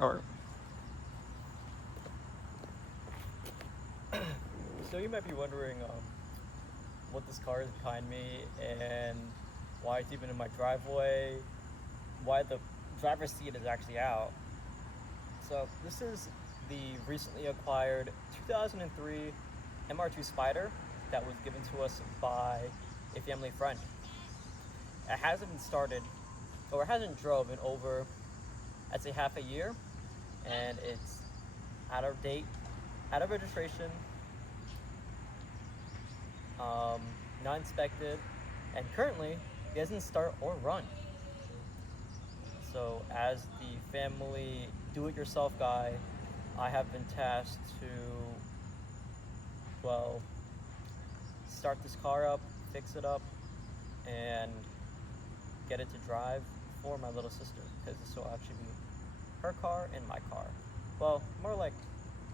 Or so you might be wondering what this car is behind me and why it's even in my driveway, why the driver's seat is actually out. So this is the recently acquired 2003 MR2 Spider that was given to us by a family friend. It hasn't been started, or it hasn't drove in over, I'd say, half a year, and it's out of date, out of registration, not inspected, and currently it doesn't start or run. So as the family do-it-yourself guy, I have been tasked to, well, start this car up, fix it up, and get it to drive for my little sister, because this will actually be her car and my car. Well, more like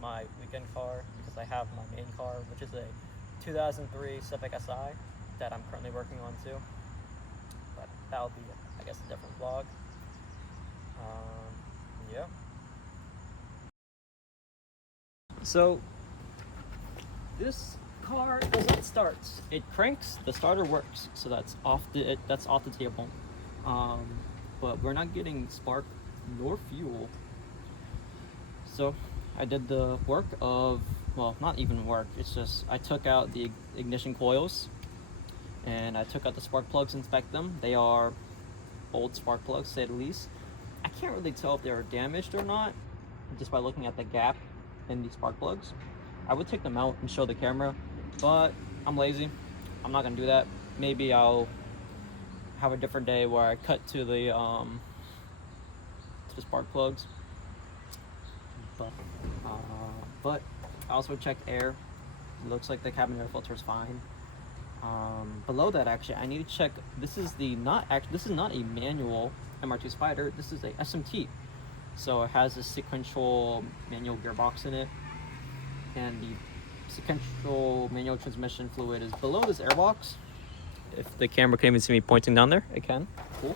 my weekend car, because I have my main car, which is a 2003 Civic Si that I'm currently working on too. But that'll be, I guess, a different vlog. Yeah. So this car does not start. It cranks, the starter works, so that's off the table. But we're not getting spark nor fuel. So I did the work of, well, not even work, it's just I took out the ignition coils and I took out the spark plugs, inspect them. They are old spark plugs, to say the least. I can't really tell if they are damaged or not just by looking at the gap in the spark plugs. I would take them out and show the camera, but I'm lazy. I'm not gonna do that. Maybe I'll have a different day where I cut to the spark plugs. But I also checked air. It looks like the cabin air filter is fine. Below that, actually, I need to check. This is not a manual MR2 Spider. This is a SMT. So it has a sequential manual gearbox in it, and the sequential manual transmission fluid is below this airbox. If the camera can even see me pointing down there, it can. Cool.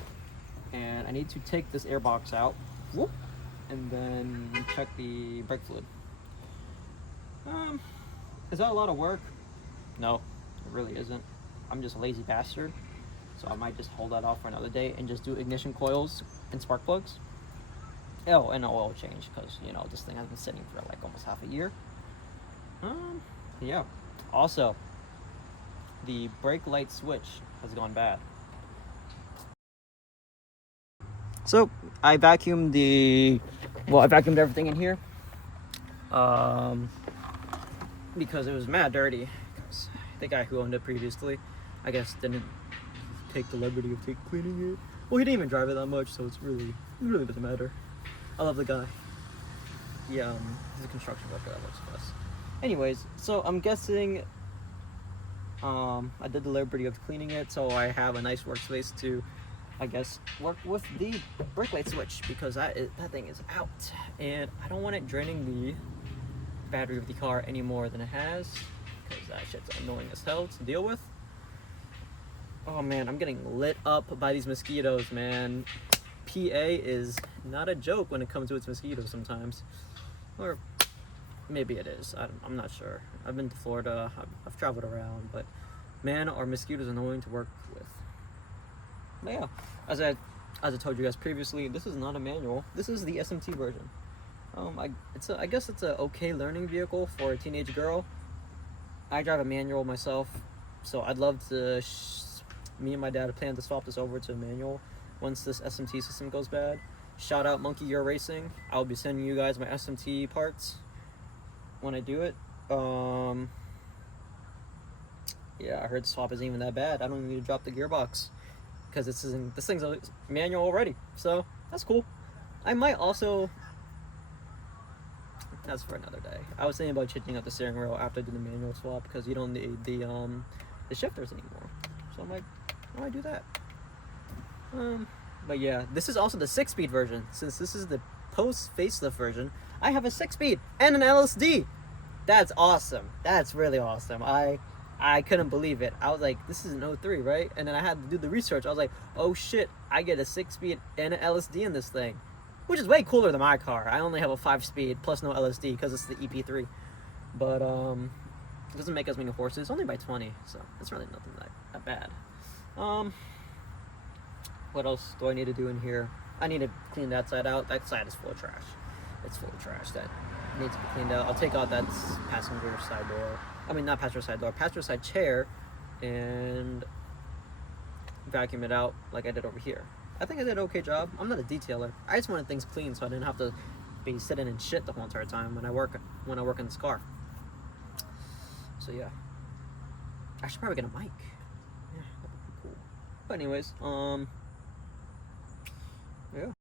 And I need to take this airbox out. Whoop. And then check the brake fluid. Is that a lot of work? No, it really isn't. I'm just a lazy bastard, so I might just hold that off for another day and just do ignition coils and spark plugs. Oh, and an oil change, because, you know, this thing has been sitting for like almost half a year. Yeah. Also, the brake light switch has gone bad. So I vacuumed everything in here, because it was mad dirty. Because the guy who owned it previously, I guess, didn't take the liberty of cleaning it. Well, he didn't even drive it that much, so it really doesn't matter. I love the guy. Yeah, he's a construction worker that works for us. Anyways, so I'm guessing I did the liberty of cleaning it, so I have a nice workspace to, I guess, work with the brake light switch, because that thing is out, and I don't want it draining the battery of the car any more than it has, because that shit's annoying as hell to deal with. Oh man, I'm getting lit up by these mosquitoes, man. PA is not a joke when it comes to its mosquitoes sometimes, or maybe it is. I'm not sure. I've been to Florida. I've traveled around, but man, are mosquitoes annoying to work with. But yeah, as I told you guys previously, this is not a manual. This is the SMT version. I guess it's a okay learning vehicle for a teenage girl. I drive a manual myself, so I'd love to. Me and my dad plan to swap this over to a manual once this SMT system goes bad. Shout out Monkey You're Racing. I'll be sending you guys my SMT parts when I do it. Yeah, I heard the swap isn't even that bad. I don't even need to drop the gearbox, because this thing's a manual already, so that's cool. I might also, that's for another day. I was thinking about changing out the steering wheel after I do the manual swap, because you don't need the shifters anymore, so I might do that. But yeah, this is also the 6-speed version. Since this is the post facelift version, I have a 6-speed and an LSD. That's awesome. That's really awesome. I couldn't believe it. I was like, this is an 03, right? And then I had to do the research. I was like, oh shit, I get a 6-speed and an LSD in this thing. which is way cooler than my car. I only have a 5-speed plus no LSD because it's the EP3, but it doesn't make as many horses, only by 20, so it's really nothing that bad. What else do I need to do in here? I need to clean that side out. That side is full of trash. It's full of trash. That needs to be cleaned out. I'll take out that passenger side door. I mean, not passenger side door, passenger side chair, and vacuum it out like I did over here. I think I did an okay job. I'm not a detailer. I just wanted things clean so I didn't have to be sitting in shit the whole entire time when I work in this car. So yeah, I should probably get a mic. Yeah, that would be cool. But anyways, yeah.